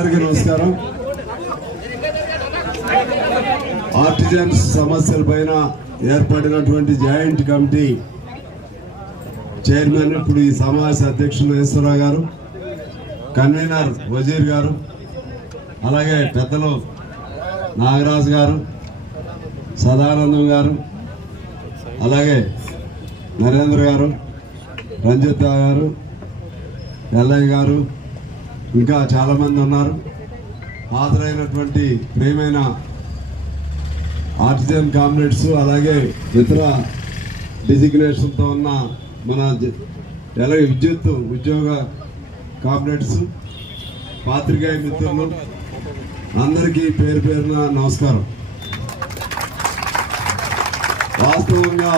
అందరికీ నమస్కారం. ఆర్టిజన్స్ సమస్యల పైన ఏర్పడినటువంటి జాయింట్ కమిటీ చైర్మన్ ఇప్పుడు ఈ సమావేశ అధ్యక్షులు ఈశ్వరరావు గారు కన్వీనర్ వజీర్ గారు అలాగే పెద్దలు నాగరాజు గారు సదానందం గారు అలాగే నరేంద్ర గారు రంజిత గారు ఎల్లయ్య గారు ఇంకా చాలామంది ఉన్నారు. హాజరైనటువంటి ప్రేమైన ఆర్టిజన్ కామ్రేడ్స్ అలాగే ఇతర డిజిగ్నేషన్తో ఉన్న మన ఎలా ఎలాగే విద్యుత్ ఉద్యోగ కామ్రేడ్స్ పాత్రికేయ మిత్రులు అందరికీ పేరు పేరున నమస్కారం. వాస్తవంగా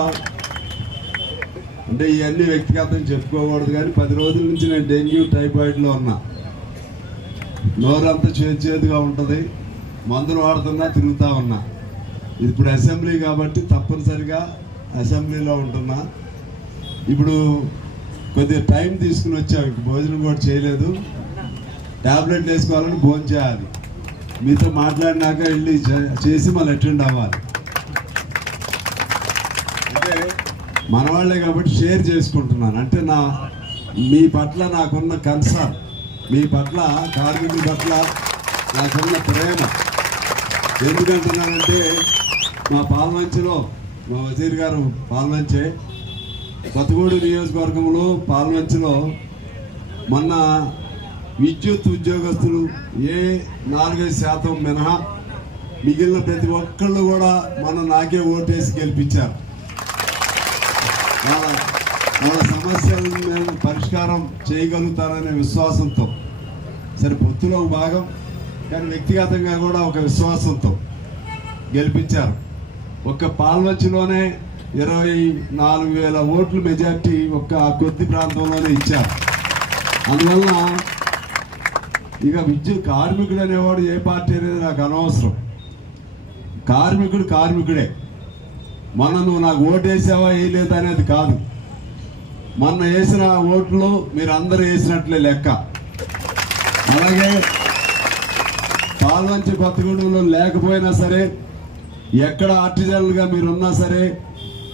అంటే ఇవన్నీ వ్యక్తిగతం చెప్పుకోకూడదు కానీ పది రోజుల నుంచి నేను డెంగ్యూ టైఫాయిడ్లో ఉన్నా. నోరంతా చేతి చేతిగా ఉంటుంది. మందులు వాడుతున్నా తిరుగుతూ ఉన్నా. ఇప్పుడు అసెంబ్లీ కాబట్టి తప్పనిసరిగా అసెంబ్లీలో ఉంటున్నా. ఇప్పుడు కొద్దిగా టైం తీసుకుని వచ్చాం. భోజనం కూడా చేయలేదు. ట్యాబ్లెట్ వేసుకోవాలని భోజనం చేయాలి. మీతో మాట్లాడినాక వెళ్ళి చే- చేసి మళ్ళీ అటెండ్ అవ్వాలి. అంటే మనవాళ్ళే కాబట్టి షేర్ చేసుకుంటున్నాను. అంటే నా మీ పట్ల నాకున్న కన్సర్న్. మీ పట్ల కార్మికుల పట్ల నాకున్న ప్రేమ. ఎందుకంటున్నానంటే మా పాల్మంచిలో మా వజీర్ గారు పాల్మంచే కొత్తగూడు నియోజకవర్గంలో పాల్మంచిలో మొన్న విద్యుత్ ఉద్యోగస్తులు ఏ నాలుగైదు శాతం మినహా మిగిలిన ప్రతి ఒక్కళ్ళు కూడా మన నాకే ఓటేసి గెలిపించారు. మన సమస్యలను మేము పరిష్కారం చేయగలుగుతారనే విశ్వాసంతో. సరే పొత్తులో భాగం కానీ వ్యక్తిగతంగా కూడా ఒక విశ్వాసంతో గెలిపించారు. ఒక్క పాల్వచ్చిలోనే ఇరవై నాలుగు వేల ఓట్లు మెజార్టీ ఒక్క కొద్ది ప్రాంతంలోనే ఇచ్చారు. అందువల్ల ఇక విద్యుత్ కార్మికుడు అనేవాడు ఏ పార్టీ అనేది నాకు అనవసరం. కార్మికుడు కార్మికుడే. మొన్న నువ్వు నాకు ఓటు వేసావా వేయలేదా అనేది కాదు. మొన్న వేసిన ఓట్లు మీరు అందరూ వేసినట్లే లెక్క. అలాగే పాల్వంచి కొత్తగూడెంలో లేకపోయినా సరే ఎక్కడ ఆర్టిజన్లుగా మీరు ఉన్నా సరే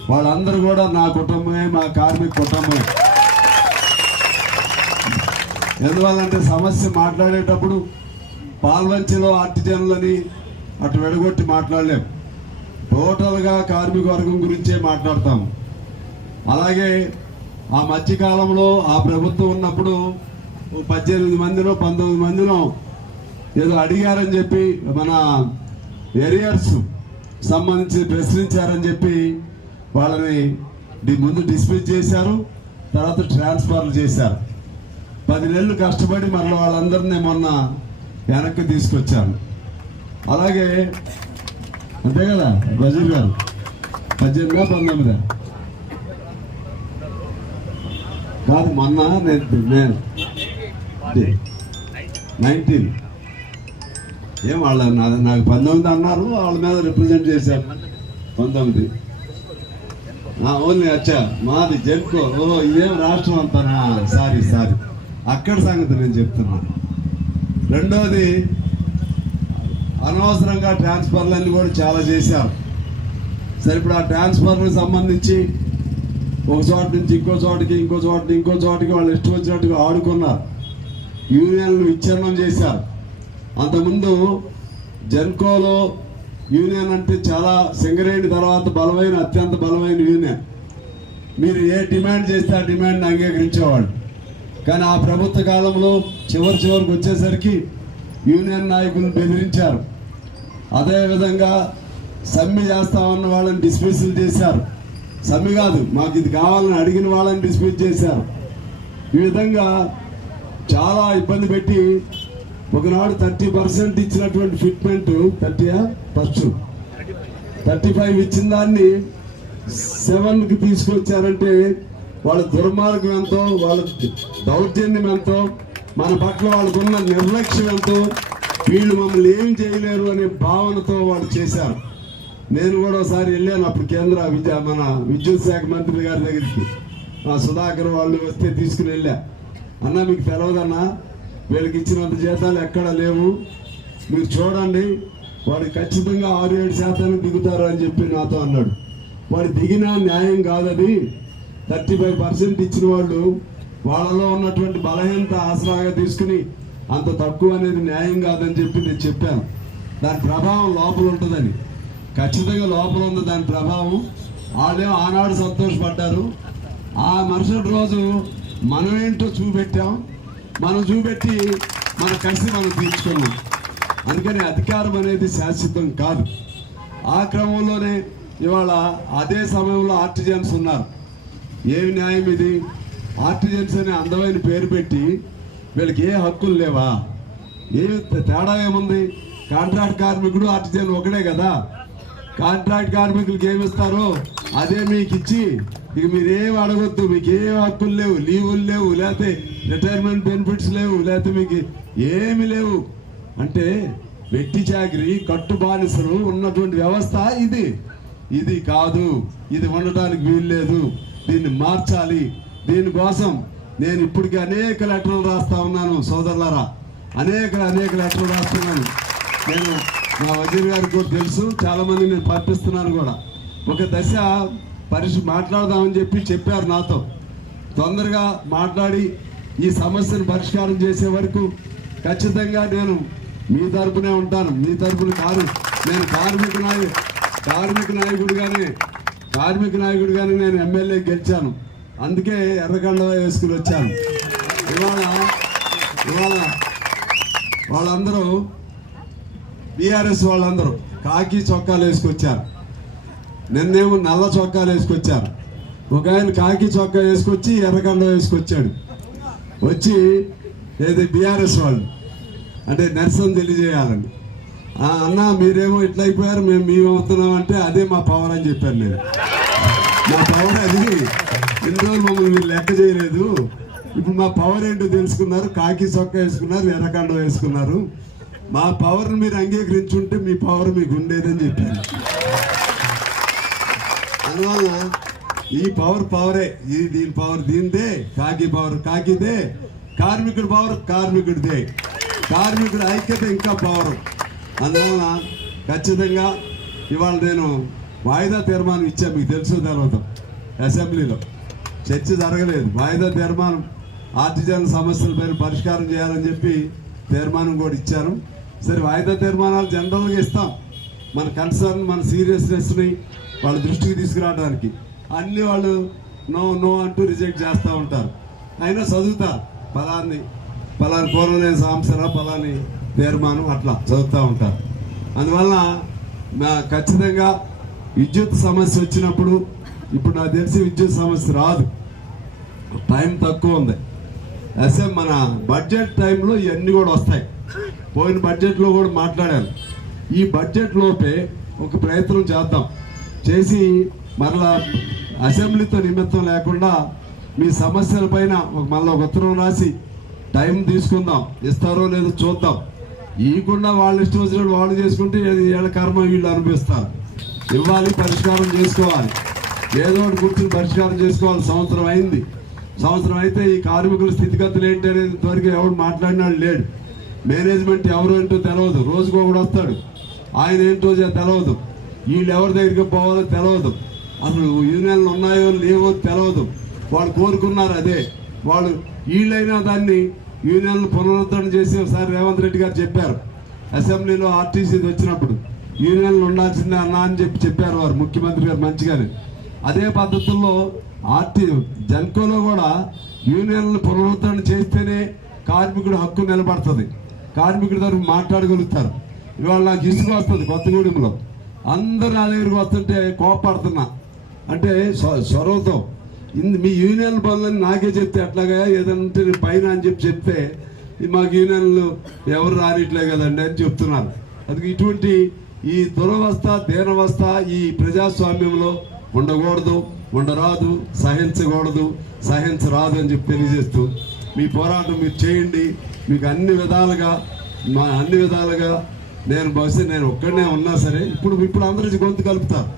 వాళ్ళందరూ కూడా నా కుటుంబమే మా కార్మిక కుటుంబమే. ఎందువల్లంటే సమస్య మాట్లాడేటప్పుడు పాల్వంచిలో ఆర్టిజన్లని అటు వెడగొట్టి మాట్లాడలేం. టోటల్గా కార్మిక వర్గం గురించే మాట్లాడతాం అలాగే ఆ మధ్యకాలంలో ఆ ప్రభుత్వం ఉన్నప్పుడు పద్దెనిమిది మందిలో పంతొమ్మిది మందిలో ఏదో అడిగారని చెప్పి మన ఏరియర్స్ సంబంధించి ప్రశ్నించారని చెప్పి వాళ్ళని ముందు డిస్మిస్ చేశారు తర్వాత ట్రాన్స్ఫర్లు చేశారు. పది నెలలు కష్టపడి మరల వాళ్ళందరినీ మొన్న వెనక్కి తీసుకొచ్చాను అలాగే అంతే కదా బజీర్ గారు? పద్దెనిమిదా పంతొమ్మిదా? కాదు మొన్న నేను నేను నైన్టీన్. ఏం వాళ్ళ నాకు పంతొమ్మిది అన్నారు వాళ్ళ మీద రిప్రజెంట్ చేశారు. పంతొమ్మిది. ఓన్లీ అచ్చా మాది జెన్కో. ఓ ఇదేం రాష్ట్రం అంతనా సారీ సారీ. అక్కడ సంగతి నేను చెప్తున్నాను. రెండోది అనవసరంగా ట్రాన్స్ఫర్లన్నీ కూడా చాలా చేశారు. సరే ఇప్పుడు ఆ ట్రాన్స్ఫర్కి సంబంధించి ఒక చోట నుంచి ఇంకో చోటకి ఇంకో చోటకి ఇంకో చోటకి వాళ్ళు ఇష్టం వచ్చినట్టుగా ఆడుకున్నారు. యూనియన్లు విచ్ఛిన్నం చేశారు. అంతకుముందు జెన్కోలో యూనియన్ అంటే చాలా సింగరేణి తర్వాత బలమైన అత్యంత బలమైన యూనియన్. మీరు ఏ డిమాండ్ చేస్తే ఆ డిమాండ్ని అంగీకరించేవాళ్ళు. కానీ ఆ ప్రభుత్వ కాలంలో చివరి చివరికి వచ్చేసరికి యూనియన్ నాయకులు బెదిరించారు. అదేవిధంగా సమ్మె చేస్తామన్న వాళ్ళని డిస్మిస్లు చేశారు. సమ్మె కాదు. మాకు ఇది కావాలని అడిగిన వాళ్ళని డిస్మిస్ చేశారు. ఈ విధంగా చాలా ఇబ్బంది పెట్టి ఒకనాడు థర్టీ పర్సెంట్ ఇచ్చినటువంటి ఫిట్మెంట్ థర్టీయా ఫస్ట్. థర్టీ ఫైవ్ ఇచ్చిన దాన్ని సెవెన్కి తీసుకొచ్చారంటే వాళ్ళ దుర్మార్గం ఎంతో వాళ్ళ దౌర్జన్యం ఎంతో మన పట్ల వాళ్ళకున్న నిర్లక్ష్యం ఎంతో వీళ్ళు మమ్మల్ని ఏం చేయలేరు అనే భావనతో వాళ్ళు చేశారు. నేను కూడా ఒకసారి వెళ్ళాను అప్పుడు కేంద్ర విద్యా మన విద్యుత్ శాఖ మంత్రి గారి దగ్గరికి. మా సుధాకర్ వాళ్ళు వస్తే తీసుకుని వెళ్ళా. అన్న మీకు తెలవదన్నా వీళ్ళకి ఇచ్చినంత జీతాలు ఎక్కడా లేవు. మీరు చూడండి వాడు ఖచ్చితంగా ఆరు ఏడు శాతానికి దిగుతారు అని చెప్పి నాతో అన్నాడు. వాడు దిగినా న్యాయం కాదది థర్టీ ఫైవ్ పర్సెంట్ ఇచ్చిన వాళ్ళు వాళ్ళలో ఉన్నటువంటి బలహీనత ఆసరాగా తీసుకుని అంత తక్కువ అనేది న్యాయం కాదని చెప్పి నేను చెప్పాను. దాని ప్రభావం లోపల ఉంటుందని. ఖచ్చితంగా లోపల ఉంది దాని ప్రభావం. వాళ్ళేమో ఆనాడు సంతోషపడ్డారు. ఆ మరుసటి రోజు మనం ఏంటో చూపెట్టాం. మనం చూపెట్టి మన కసి మనం తీర్చుకున్నాం. అందుకని అధికారం అనేది శాశ్వతం కాదు. ఆ క్రమంలోనే ఇవాళ అదే సమయంలో ఆర్టిజన్స్ ఉన్నారు. ఏమి న్యాయం ఇది? ఆర్టిజన్స్ అనే అందమైన పేరు పెట్టి వీళ్ళకి ఏ హక్కులు లేవా? ఏ తేడా ఏముంది? కాంట్రాక్ట్ కార్మికుడు ఆర్టిజన్ ఒకడే కదా. కాంట్రాక్ట్ కార్మికులకి ఏమి ఇస్తారో అదే మీకు ఇచ్చి ఇక మీరేం అడగొద్దు మీకు ఏ హక్కులు లేవు లీవులు లేవు లేకపోతే రిటైర్మెంట్ బెనిఫిట్స్ లేవు లేకపోతే మీకు ఏమి లేవు. అంటే వెట్టి చాకరి కట్టు బానిసలు ఉన్నటువంటి వ్యవస్థ ఇది. ఇది కాదు ఇది ఉండటానికి వీలు లేదు. దీన్ని మార్చాలి. దీనికోసం నేను ఇప్పటికీ అనేక లెటర్లు రాస్తా ఉన్నాను సోదరులారా. అనేక అనేక లెటర్లు రాస్తున్నాను. నేను మా వజీర్ గారికి కూడా తెలుసు చాలామంది నేను పంపిస్తున్నాను కూడా. ఒక దశ పరిస్థితి మాట్లాడదామని చెప్పి చెప్పారు నాతో. తొందరగా మాట్లాడి ఈ సమస్యను పరిష్కారం చేసే వరకు ఖచ్చితంగా నేను మీ తరపునే ఉంటాను. మీ తరపున కాదు నేను కార్మిక నాయ కార్మిక నాయకుడిగానే కార్మిక నాయకుడిగానే నేను ఎమ్మెల్యే గెలిచాను. అందుకే ఎర్రకండ వేసుకుని వచ్చాను. ఇవాళ ఇవాళ వాళ్ళందరూ బీఆర్ఎస్ వాళ్ళందరూ కాకి చొక్కాలు వేసుకొచ్చారు. నిన్నేమో నల్ల చొక్కాలు వేసుకొచ్చారు. ఒక ఆయన కాకి చొక్కా వేసుకొచ్చి ఎర్రకండ వేసుకొచ్చాడు. వచ్చి ఏది బీఆర్ఎస్ వాళ్ళు? అంటే నిరసన తెలియజేయాలని. అన్న మీరేమో ఇట్లా అయిపోయారు మేము మేమవుతున్నాం అంటే అదే మా పవర్ అని చెప్పాను నేను. మా పవర్ అది. ఇన్ని రోజులు మమ్మల్ని మీరు లెక్క చేయలేదు. ఇప్పుడు మా పవర్ ఏంటో తెలుసుకున్నారు. కాకి చొక్కా వేసుకున్నారు ఎర్రకండ వేసుకున్నారు. మా పవర్ని మీరు అంగీకరించుంటే మీ పవర్ మీకు ఉండేదని చెప్పాను అందువల్ల ఈ పవర్ పవరే ఇది దీని పవర్ దీనిదే కాకి పవర్ కాకిదే కార్మికుడి పవర్ కార్మికుడిదే కార్మికుడి ఐక్యత ఇంకా పవర్. అందువలన ఖచ్చితంగా ఇవాళ నేను వాయిదా తీర్మానం ఇచ్చా మీకు తెలుసు తర్వాత అసెంబ్లీలో. చర్చ జరగలేదు. వాయిదా తీర్మానం ఆర్టిజన్ సమస్యలపైన పరిష్కారం చేయాలని చెప్పి తీర్మానం కూడా ఇచ్చాను. సరే వాయిదా తీర్మానాలు జనరల్గా ఇస్తాం. మన కన్సర్న్ మన సీరియస్నెస్ని వాళ్ళ దృష్టికి తీసుకురావడానికి. అన్నీ వాళ్ళు నో నో అంటూ రిజెక్ట్ చేస్తూ ఉంటారు. అయినా చదువుతారు. ఫలాన్ని ఫలాని పూర్వనే సాంసర ఫలాని తీర్మానం అట్లా చదువుతూ ఉంటారు. అందువల్ల ఖచ్చితంగా విద్యుత్ సమస్య వచ్చినప్పుడు ఇప్పుడు నాకు తెలిసి విద్యుత్ సమస్య రాదు. టైం తక్కువ ఉంది. అసే మన బడ్జెట్ టైంలో ఇవన్నీ కూడా వస్తాయి. పోయిన బడ్జెట్లో కూడా మాట్లాడారు ఈ బడ్జెట్ లోపే ఒక ప్రయత్నం చేద్దాం. చేసి మరలా అసెంబ్లీతో నిమిత్తం లేకుండా మీ సమస్యల పైన ఒక మళ్ళీ ఒక ఉత్తరం రాసి టైం తీసుకుందాం. ఇస్తారో లేదో చూద్దాం. ఇవ్వకుండా వాళ్ళు ఇష్టం వచ్చినట్టు వాళ్ళు చేసుకుంటే ఇది వీళ్ళ కర్మ వీళ్ళు అనిపిస్తారు ఇవ్వాలి పరిష్కారం చేసుకోవాలి. ఏదో ఒకటి కూర్చుని పరిష్కారం చేసుకోవాలి. సంవత్సరం అయింది. సంవత్సరం అయితే ఈ కార్మికుల స్థితిగతులు ఏంటి అనేది ఇంతవరకు ఎవడు మాట్లాడినాడు లేడు. మేనేజ్మెంట్ ఎవరు ఏంటో తెలియదు రోజుకో ఒకడు వస్తాడు. ఆయన ఏంటో తెలియదు వీళ్ళు ఎవరి దగ్గరికి పోవాలో తెలియదు అసలు యూనియన్లు ఉన్నాయో లేవో తెలియదు వాళ్ళు కోరుకున్నారు అదే. వాళ్ళు వీళ్ళైనా దాన్ని యూనియన్లు పునరుద్ధరణ చేసి ఒకసారి రేవంత్ రెడ్డి గారు చెప్పారు. అసెంబ్లీలో ఆర్టీసీ వచ్చినప్పుడు యూనియన్లు ఉండాల్సిందే అన్నా అని చెప్పి చెప్పారు వారు ముఖ్యమంత్రి గారు మంచిగానే. అదే పద్ధతుల్లో ఆర్టీ జన్కోలో కూడా యూనియన్లు పునరుద్ధరణ చేస్తేనే కార్మికుడు హక్కు నిలబడుతుంది. కార్మికుడి తరఫు మాట్లాడగలుగుతారు. ఇవాళ నాకు ఇసుక వస్తుంది కొత్తగూడెంలో. అందరు నా దగ్గరికి వస్తుంటే కోపడుతున్నా. అంటే స్వ- స్వరంతో మీ యూనియన్ పనులని నాకే చెప్తే ఎట్లాగా ఏదంటే నేను పైన అని చెప్పి చెప్తే మాకు యూనియన్లు ఎవరు రానిట్లే కదండి అని చెప్తున్నారు. అది ఇటువంటి ఈ దురవస్థ దీనవస్థ ఈ ప్రజాస్వామ్యంలో ఉండకూడదు ఉండరాదు సహించకూడదు సహించరాదు అని చెప్పి తెలియజేస్తూ మీ పోరాటం మీరు చేయండి. మీకు అన్ని విధాలుగా మా అన్ని విధాలుగా నేను బహుశా నేను ఒక్కడనే ఉన్నా సరే ఇప్పుడు ఇప్పుడు అందరూ గొంతు కలుపుతారు.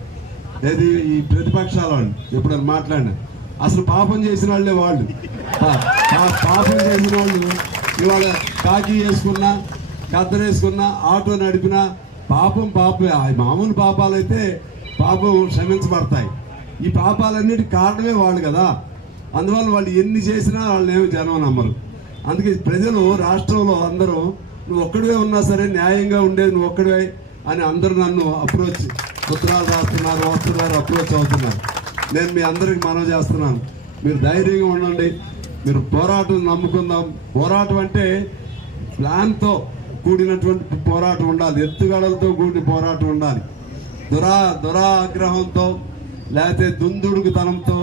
ఏది ఈ ప్రతిపక్షాల వాళ్ళు ఎప్పుడైనా మాట్లాడినా. అసలు పాపం చేసిన వాళ్ళే వాళ్ళు. పాపం చేసిన వాళ్ళు ఇవాళ కాకి వేసుకున్నా కత్తెర వేసుకున్నా ఆటో నడిపినా పాపం పాపే ఆ మామూలు పాపాలైతే పాపం క్షమించబడతాయి. ఈ పాపాలన్నిటి కారణమే వాళ్ళు కదా. అందువల్ల వాళ్ళు ఎన్ని చేసినా వాళ్ళని ఏమి జనం నమ్మరు. అందుకే ప్రజలు రాష్ట్రంలో అందరూ నువ్వు ఒక్కడివే ఉన్నా సరే న్యాయంగా ఉండేది నువ్వు ఒక్కడివే అని అందరూ నన్ను అప్రోచ్ ఉత్తరాలు రాస్తున్నారు వస్తున్నారు అప్రోచ్ అవుతున్నారు. నేను మీ అందరికి మనవి చేస్తున్నాను. మీరు ధైర్యంగా ఉండండి. మీరు పోరాటం నమ్ముకుందాం. పోరాటం అంటే ప్లాన్తో కూడినటువంటి పోరాటం ఉండాలి. ఎత్తుగడలతో కూడిన పోరాటం ఉండాలి. దురా దురాగ్రహంతో లేకపోతే దుందుడుకుతనంతో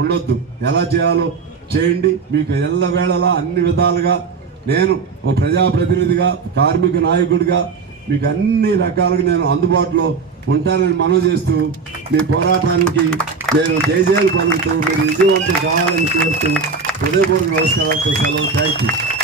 ఉండొద్దు. ఎలా చేయాలో చేయండి. మీకు ఎల్లవేళలా అన్ని విధాలుగా నేను ఓ ప్రజాప్రతినిధిగా కార్మిక నాయకుడిగా మీకు అన్ని రకాలుగా నేను అందుబాటులో ఉంటానని మనవి చేస్తూ మీ పోరాటానికి నేను జయజయాలు పలుకుతూ మీరు విజయవంతం కావాలని కోరుతూ హృదయపూర్వక నమస్కారాలతో సెలవు. Thank you